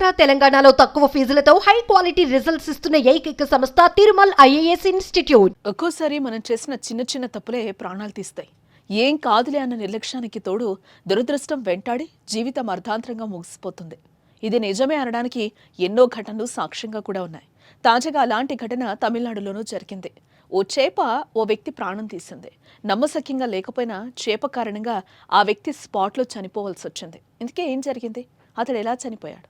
ఆంధ్ర తెలంగాణలో తక్కువ ఫీజులతో high quality results ఇస్తున్న ఏకైక సంస్థ తిరుమల్ ఐఏఎస్ ఇన్స్టిట్యూట్. ఒక్కోసారి మనం చేసిన చిన్న చిన్న తప్పులే ప్రాణాలు తీస్తాయి. ఏం కాదులే అన్న నిర్లక్ష్యానికి తోడు దురదృష్టం వెంటాడి జీవితం అర్ధాంతరంగా ముగిసిపోతుంది. ఇది నిజమే అనడానికి ఎన్నో ఘటనలు సాక్ష్యంగా కూడా ఉన్నాయి. తాజాగా అలాంటి ఘటన తమిళనాడులోనూ జరిగింది. ఓ చేప ఓ వ్యక్తి ప్రాణం తీసింది. నమ్మశక్యంగా లేకపోయినా చేప కారణంగా ఆ వ్యక్తి స్పాట్లో చనిపోవాల్సి వచ్చింది ఇందుకే ఏం జరిగింది? అతడు ఎలా చనిపోయాడు?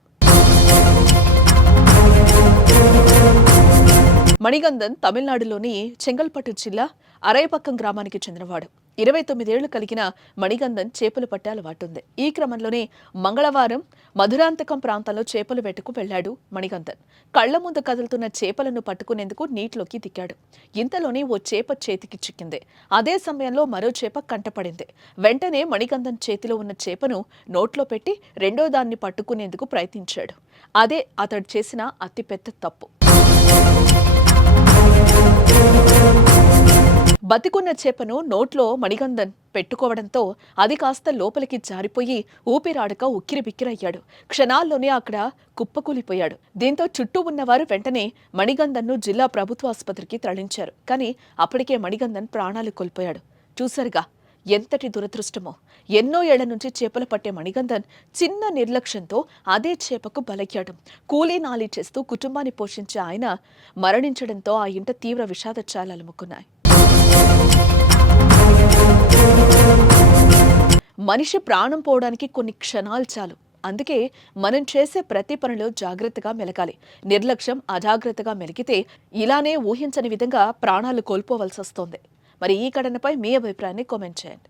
మణిగంధన్ తమిళనాడులోని చెంగల్పట్టు జిల్లా అరైపక్కం గ్రామానికి చెందినవాడు. ఇరవై తొమ్మిదేళ్ళు కలిగిన మణిగంధన్ చేపలు పట్టే అలవాటుంది ఈ క్రమంలోనే మంగళవారం మధురాంతకం ప్రాంతంలో చేపలు వేటకు వెళ్ళాడు మణిగంధన్. కళ్ళ ముందు కదులుతున్న చేపలను పట్టుకునేందుకు నీటిలోకి దిగాడు. ఇంతలోనే ఓ చేప చేతికి చిక్కింది. అదే సమయంలో మరో చేప కంటపడింది. వెంటనే మణిగంధన్ చేతిలో ఉన్న చేపను నోట్లో పెట్టి రెండో దాన్ని పట్టుకునేందుకు ప్రయత్నించాడు. అదే అతడు చేసిన అతిపెద్ద తప్పు. బతికున్న చేపను నోట్లో మణిగంధన్ పెట్టుకోవడంతో అది కాస్త లోపలికి జారిపోయి ఊపిరాడక ఉక్కిరిబిక్కిరయ్యాడు. క్షణాల్లోనే అక్కడ కుప్పకూలిపోయాడు. దీంతో చుట్టూ ఉన్నవారు వెంటనే మణిగంధన్ను జిల్లా ప్రభుత్వ ఆసుపత్రికి తరలించారు. కానీ అప్పటికే మణిగంధన్ ప్రాణాలు కోల్పోయాడు. చూశారుగా ఎంతటి దురదృష్టమో. ఎన్నో ఏళ్ళ నుంచి చేపలు పట్టే మణిగంధన్ చిన్న నిర్లక్ష్యంతో అదే చేపకు బలయ్యాడు. కూలీ నాలి చేస్తూ కుటుంబాన్ని పోషించే ఆయన మరణించడంతో ఆ ఇంట తీవ్ర విషాదచాలు అలుముకున్నాయి మనిషి ప్రాణం పోవడానికి కొన్ని క్షణాలు చాలు. అందుకే మనం చేసే ప్రతి పనిలో జాగ్రత్తగా మెలగాలి. నిర్లక్ష్యం అజాగ్రత్తగా మెలిగితే ఇలానే ఊహించని విధంగా ప్రాణాలు కోల్పోవలసి వస్తోంది మరి ఈ ఘటనపై మీ అభిప్రాయాన్ని కామెంట్ చేయండి.